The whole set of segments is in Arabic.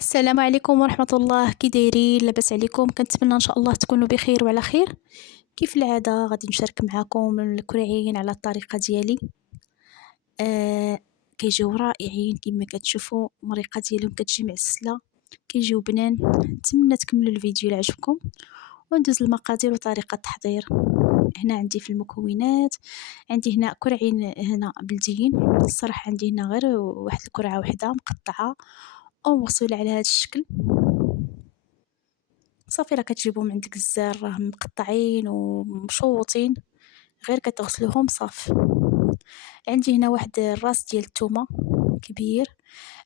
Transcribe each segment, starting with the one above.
السلام عليكم ورحمة الله، كي دايرين؟ لاباس عليكم؟ كنتمنى ان شاء الله تكونوا بخير وعلى خير. كيف العادة غادي نشارك معكم الكرعين على الطريقة ديالي. آه كيجيو رائعين كما كتشوفوا، المريقة ديالهم كتجي معسلة، كيجيو بنان. نتمنى تكملوا الفيديو اللي عجبكم، وندوز المقادير وطريقة التحضير. هنا عندي في المكونات، عندي هنا كرعين هنا بلديين. الصراحة عندي هنا غير واحد الكرعة وحدة مقطعة او مغسولة على هذا الشكل. صافي راه كتجيبهم عند الجزار، راه مقطعين ومشوطين، غير كتغسلوهم صافي. عندي هنا واحد الراس ديال الثومه كبير،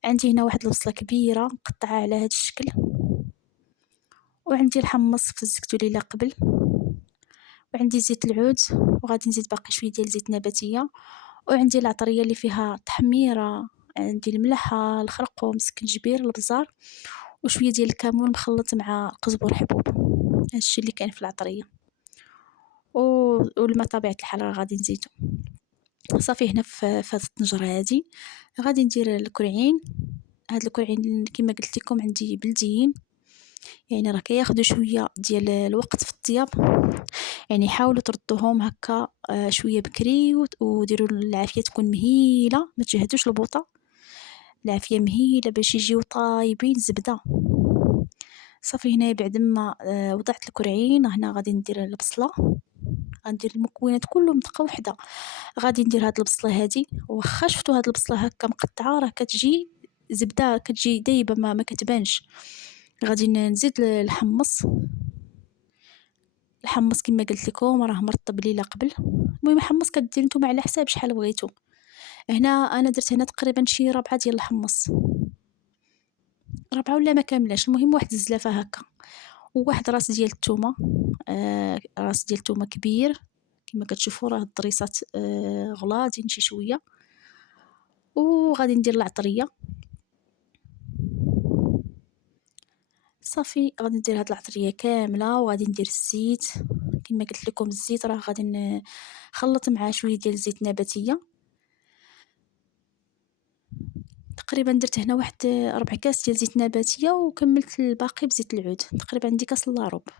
عندي هنا واحد البصله كبيره مقطعه على هذا الشكل، وعندي الحمص فزكتو ليله قبل، وعندي زيت العود، وغادي نزيد باقي شويه ديال زيت نباتيه، وعندي العطريه اللي فيها تحميره، عندي الملحه، الخرقوم، السكنجبير، البزار، وشويه ديال الكمون مخلط مع قزبر حبوب. هادشي اللي كاين في العطريه، والماء طبيعة الحال راه غادي نزيدو. صافي هنا في هاد الطنجرة هادي غادي ندير الكرعين. هاد الكرعين كما قلت لكم عندي بلديين، يعني راه كياخدو شويه ديال الوقت في الطياب، يعني حاولوا تردوهم هكا شويه بكري، وديروا العافيه تكون مهيله، ما تجهدوش البوطه، العافيه مهيله باش يجيو طايبين زبده. صافي هنا بعد ما وضعت الكرعين، هنا غادي ندير البصله، غندير المكونات كلهم دقه وحده. غادي ندير هاد البصله هادي، واخا شفتو هاد البصله هكا مقطعه راه كتجي زبده، كتجي دايبه ما كتبانش. غادي نزيد الحمص. الحمص كما قلت لكم راه مرطب ليله قبل. المهم الحمص كدير نتوما على حساب شحال بغيتو. هنا انا درت هنا تقريبا شي ربعه ديال الحمص، ربعه ولا ما كاملاش، المهم واحد الزلافه هكا. وواحد راس ديال الثومه، راس ديال الثومه كبير كما كتشوفوا، راه الضريسات غلاضين شي شويه. وغادي ندير العطريه. صافي غادي ندير هاد العطريه كامله، وغادي ندير الزيت. كما قلت لكم الزيت راه غادي نخلط معاه شويه ديال الزيت نباتيه. تقريبا درت هنا واحد 4 كاس ديال زيت نباتيه، وكملت الباقي بزيت العود، تقريبا عندي كاس الا ربع.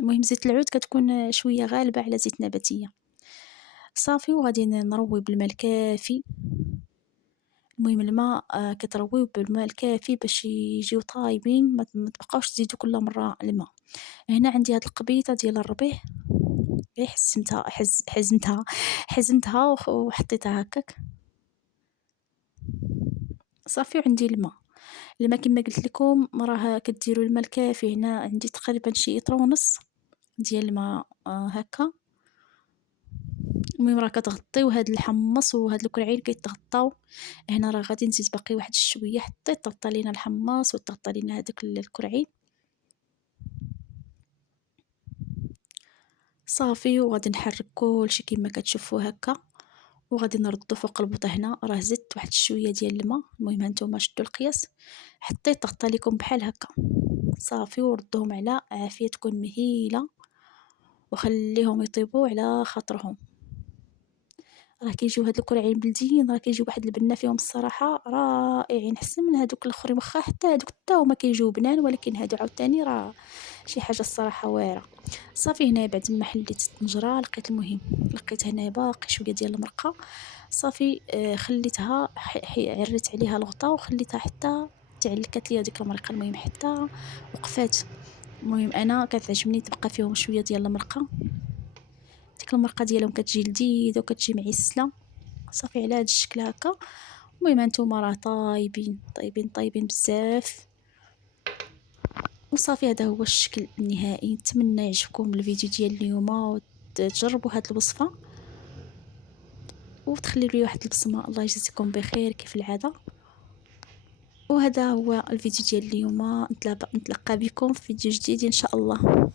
المهم زيت العود كتكون شويه غالبه على زيت نباتيه. صافي وغادي نروي بالماء الكافي. المهم الماء كترويو بالماء الكافي باش يجيو طايبين، ما تبقاوش تزيدوا كل مره الماء. هنا عندي هاد القبيطه ديال الربيع، غير حزمتها وحطيتها هكاك. صافي وعندي الماء كما قلت لكم راه كديروا الماء الكافي. هنا عندي تقريبا شي لتر ونص ديال الماء هكا. المهم راه كتغطيو هاد الحمص وهاد الكرعين كيتغطاو. هنا راه غادي نزيد باقي واحد شويه حتى يتغطى لينا الحمص ويتغطى لينا هذاك الكرعين. صافي وغادي نحرك كلشي كما كتشوفوا هكا، وغادي نردو فوق البوطه. هنا راه زدت واحد شويه ديال الماء، المهم هانتوما شدوا القياس حتى يتغطى لكم بحال هكا. صافي وردوهم على عافيه تكون مهيله، وخليهم يطيبوا على خاطرهم. راه كيجيو هاد الكرعين بلديين، راه كيجيو واحد البنه فيهم الصراحه رائعين، احسن من هادوك الاخرين. واخا حتى هادوك حتى هما كيجيو بنان، ولكن هادو عاوتاني راه شي حاجه الصراحه واعره. صافي هنا بعد ما حليت الطنجره لقيت، المهم لقيت هنا باقي شويه ديال المرقه. صافي خليتها، عريت عليها الغطا وخليتها حتى تعلكت ليا ديك المرقه. المهم حتى وقفات. المهم انا كتعجبني تبقى فيهم شويه ديال المرقه، ديك المرقه ديالهم كتجي لذيذه وكتجي معسله. صافي على هاد الشكل هكا. المهم هانتوما راه طايبين بزاف. وصافي هذا هو الشكل النهائي. نتمنى يعجبكم الفيديو ديال اليوم، وتجربوا هاد الوصفه وتخليوا لي واحد البصمه. الله يجزيكم بخير كيف العاده. وهذا هو الفيديو ديال اليوم، نتلاقى بكم في فيديو جديد ان شاء الله.